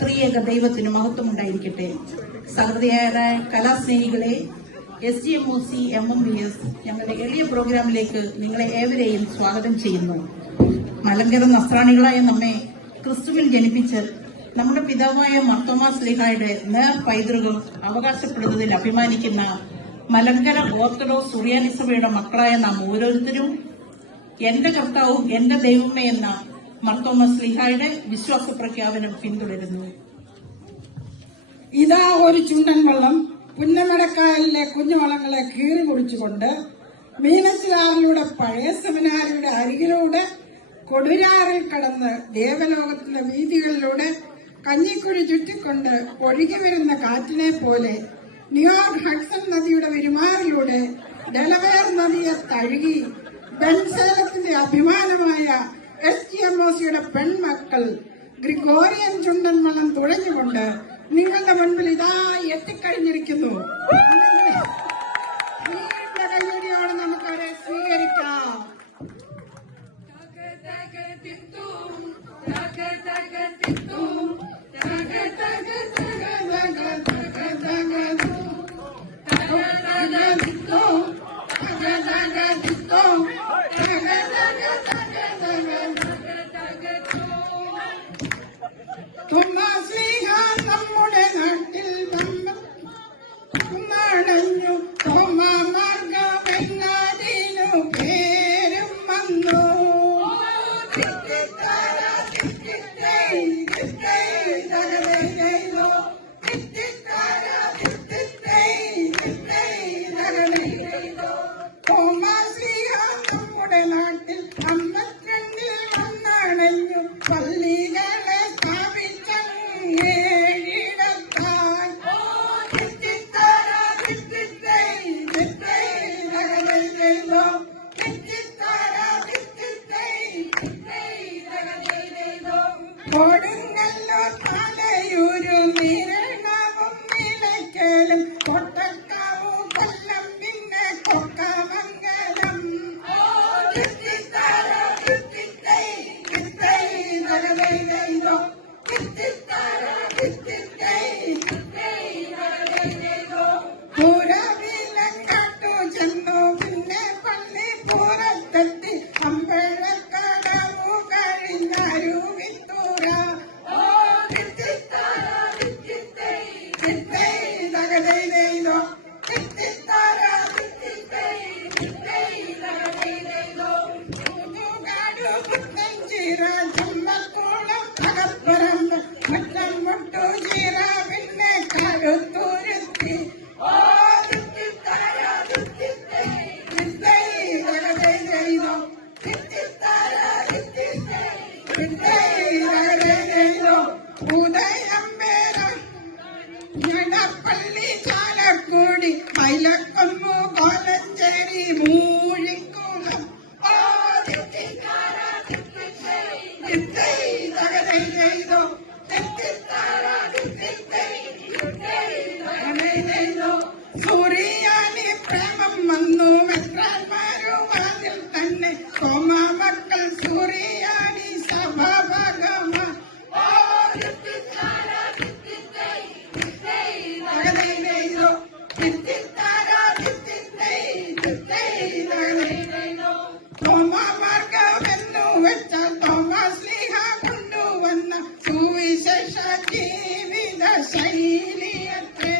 ത്രിയേക ദൈവത്തിന് മഹത്വം ഉണ്ടായിരിക്കട്ടെ. സഹൃദയരായ കലാസ്നേഹികളെ, SGMOC MMVS ഞങ്ങളുടെ എളിയ പ്രോഗ്രാമിലേക്ക് നിങ്ങളെ ഏവരെയും സ്വാഗതം ചെയ്യുന്നു. മലങ്കര നസ്രാണികളായ നമ്മെ ക്രിസ്തുവിൽ ജനിപ്പിച്ച് നമ്മുടെ പിതാവായ മാർത്തോമാ ശ്ലീഹായുടെ നേർ പൈതൃകം അവകാശപ്പെടുന്നതിൽ അഭിമാനിക്കുന്ന മലങ്കര ഓർത്തഡോക്സ് സുറിയാനി സഭയുടെ മക്കളായ നാം ഓരോരുത്തരും എന്റെ കർത്താവും എന്റെ ദൈവമേ എന്ന മാർത്തോമാ ശ്ലീഹായുടെ വിശ്വാസ പ്രഖ്യാപനം പിന്തുടരുന്നു. ഇതാ ഒരു ചുണ്ടൻ വെള്ളം പുന്നമടക്കായലിലെ കുഞ്ഞുവളങ്ങളെ കീറി മുറിച്ചുകൊണ്ട് മീനച്ചിലാറിലൂടെ പഴയ സെമിനാരിയുടെ അരികിലൂടെ കൊടുരാറിൽ കടന്ന് ദേവലോകത്തിലെ വീതികളിലൂടെ കഞ്ഞിക്കുഴി ചുറ്റിക്കൊണ്ട് ഒഴുകി വരുന്ന കാറ്റിനെ പോലെ ന്യൂയോർക്ക് ഹഡ്സൺ നദിയുടെ പെരുമാറിലൂടെ ഡെലവെയർ നദിയെ തഴുകി ബെൻസേലത്തിന്റെ അഭിമാനമായ SGMOCയുടെ പെൺമക്കൾ ഗ്രിഗോറിയൻ ചുണ്ടൻ വെള്ളം തുഴഞ്ഞുകൊണ്ട് നിങ്ങളുടെ മുൻപിൽ ഇതാ എത്തിക്കഴിഞ്ഞിരിക്കുന്നു. കയ്യടിയോടെ നമുക്കവരെ സ്വീകരിക്കാം. നമ്മുടെ നാട്ടിൽ നടഞ്ഞു മാർഗമെന്നാടിനു പേരും വന്നു. നമ്മുടെ നാട്ടിൽ 52 വന്നണഞ്ഞു പള്ളികളെ കൊടുങ്ങല്ലൂർ പാലയൂരു നീരണവും നിലയ്ക്കലും കൊട്ടക്കാവും കൊല്ലം പിന്നെ കൊക്കമംഗലം പൂരവിലങ്ങാട്ടു ചെന്നു പിന്നെ പള്ളി പൂരത്തെത്തി അമ്പഴക്കടവു കഴിഞ്ഞരുവിത്തൂര പുത്തഞ്ചിറ ചമ്പക്കുളം തകപ്പറമ്പ് മറ്റം മുട്ടുചിറ പിന്നെ കരുത്തുരുത്തി ഉദയംബേരം ഞടപ്പള്ളി ചാലക്കുടി മൈലക്കൊമ്പു കോലഞ്ചേരി മൂഴിക്കുളം സൂറിയാനി പ്രേമം വന്നു മെത്രാന്മാരും അതിൽ തന്നെ കോമാ മക്കൾ സൂറിയാനി സഭാഭാഗമാ തോമാമാർഗമെന്നു വെച്ചാൽ തോമാശ്ലീഹ കൊണ്ടുവന്ന സുവിശേഷ ജീവിത ശൈലിയത്തെ